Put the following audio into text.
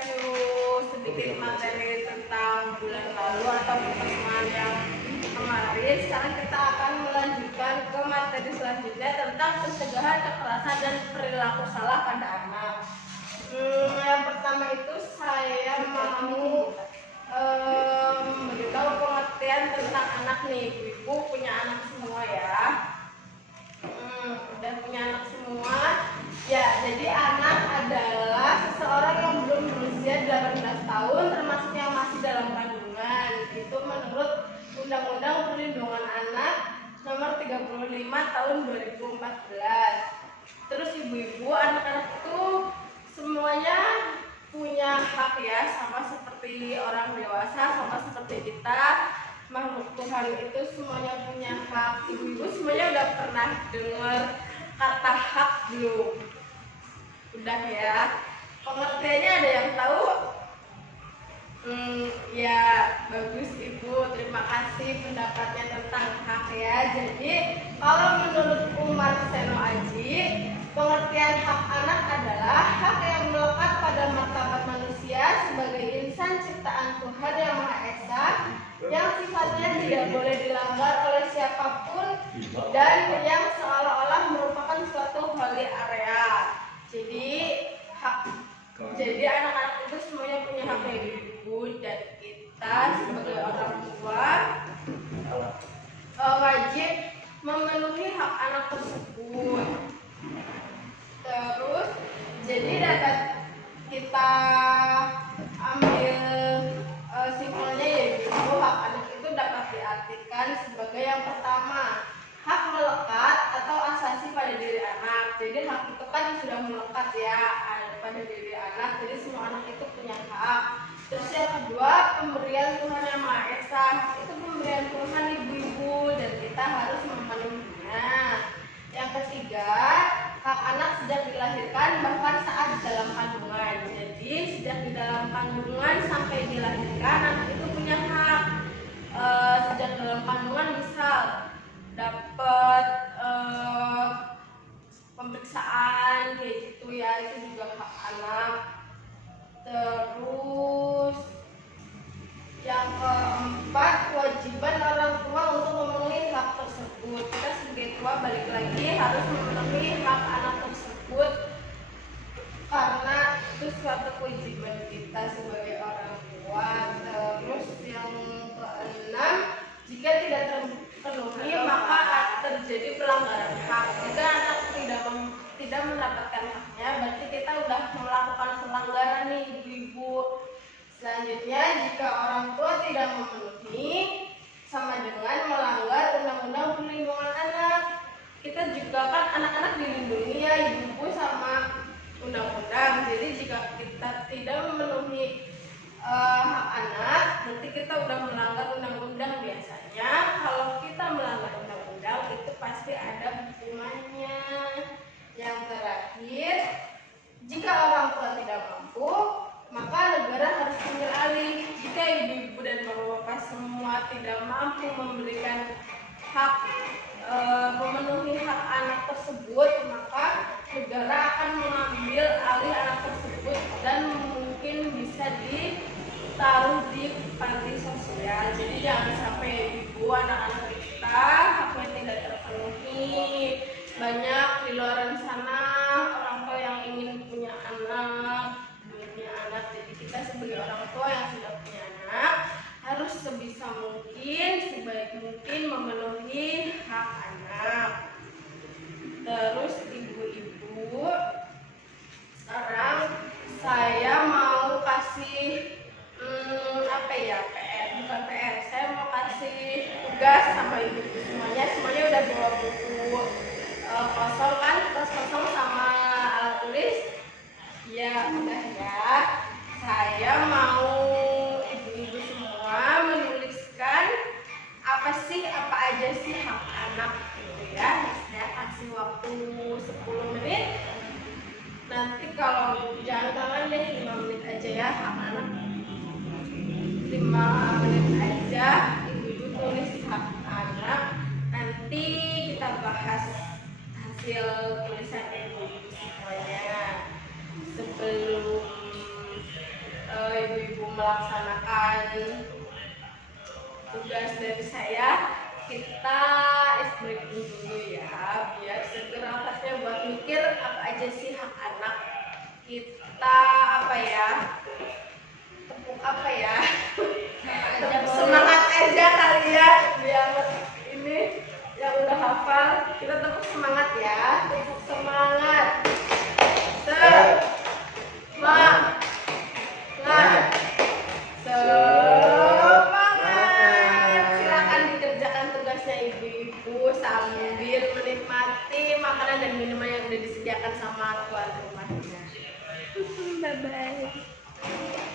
mereview sedikit materi tentang bulan lalu atau pertemuan yang kemarin. Sekarang kita akan melanjutkan ke materi selanjutnya tentang pencegahan kekerasan dan perilaku salah pada anak. Yang pertama itu saya mau memberitahu pengertian tentang anak nih. Ibu punya anak semua ya. Udah punya anak semua. Ya, jadi anak adalah seseorang yang belum berusia 18 tahun termasuk yang masih dalam kandungan. Itu menurut Undang-Undang Perlindungan Anak Nomor 35 Tahun 2014. Terus ibu-ibu, anak-anak itu semuanya punya hak ya, sama seperti orang dewasa, sama seperti kita. Makhluk Tuhan itu semuanya punya hak. Ibu-ibu semuanya udah pernah dengar kata hak belum? Udah ya. Pengertiannya ada yang tahu? Ya bagus Ibu, terima kasih pendapatnya tentang hak ya. Jadi kalau menurut Umar Seno Aji, pengertian hak anak adalah hak yang melekat pada martabat manusia sebagai insan ciptaan Tuhan yang Maha Esa, yang sifatnya tidak boleh dilanggar oleh siapapun dan yang seolah-olah merupakan suatu holy area. Jadi anak-anak itu semuanya punya hak dari ibu, dan kita sebagai orang tua wajib memenuhi hak anak tersebut. Terus jadi dapat kita ambil simpelnya, yaitu hak anak itu dapat diartikan sebagai yang pertama, hak melekat atau asasi pada diri anak. Jadi hak itu kan sudah melekat ya pada diri anak, jadi semua anak itu punya hak. Terus yang kedua, pemberian Tuhan yang Maha Esa. Itu pemberian Tuhan ibu-ibu dan kita harus memenuhinya. Yang ketiga, hak anak sejak dilahirkan bahkan saat dalam kandungan. Jadi sejak di dalam kandungan sampai dilahirkan, anak itu punya hak. Sejak dalam kandungan misal dapat pemeriksaan kayak gitu ya, itu juga hak anak. Terus yang keempat, kewajiban orang tua untuk memenuhi hak tersebut. Kita sebagai tua balik lagi harus memenuhi hak anak tersebut karena itu suatu kewajiban kita sebagai orang tua. Terus yang keenam, jika tidak terpenuhi maka terjadi pelanggaran hak. Jika anak tidak mendapatkan haknya, berarti kita sudah melakukan pelanggaran nih ibu-ibu. Selanjutnya, jika orang tua tidak memenuhi, sama dengan melanggar Undang-Undang Perlindungan Anak. Kita juga kan anak-anak dilindungi ya ibu-ibu sama undang-undang. Jadi jika kita tidak memenuhi hak anak, berarti kita sudah melanggar undang-undang. Biasanya kalau kita melanggar undang-undang itu pasti ada hukumannya. Yang terakhir, jika orang tua tidak mampu, maka negara harus ambil alih. Jika ibu-ibu dan bapak-bapak semua tidak mampu memberikan hak, memenuhi hak anak tersebut, maka negara akan mengambil alih anak tersebut dan mungkin bisa ditaruh di panti sosial. Jadi jangan sampai ibu anak-anak kita haknya tidak terpenuhi. Banyak di luar sana orang tua yang ingin punya anak, jadi kita sebagai orang tua yang sudah punya anak harus sebisa mungkin, sebaik mungkin memenuhi hak anak. Terus ibu-ibu, sekarang saya mau kasih bukan PR, saya mau kasih tugas sama ibu-ibu semuanya udah bawa buku kosong kan, kertas kosong sama alat tulis. Ya udah ya, saya mau ibu-ibu semua menuliskan apa aja sih hak anak gitu ya. Saya kasih waktu 10 menit. Nanti kalau jangan deh 5 menit aja ya, hak anak 5 menit aja ibu-ibu tulis hak anak. Nanti kita bahas hasil tulisan ibu-ibu semuanya sebelum melaksanakan tugas dari saya, kita break dulu ya, biar segera otaknya buat mikir apa aja sih hak anak. Kita apa ya, tepuk apa ya, semangat aja kali ya, biar ini yang udah hafal kita tepuk semangat ya, tepuk semangat. Semangat, semangat. Silakan dikerjakan tugasnya ibu-ibu sambil menikmati makanan dan minuman yang udah disediakan sama tuan rumahnya. Bye bye.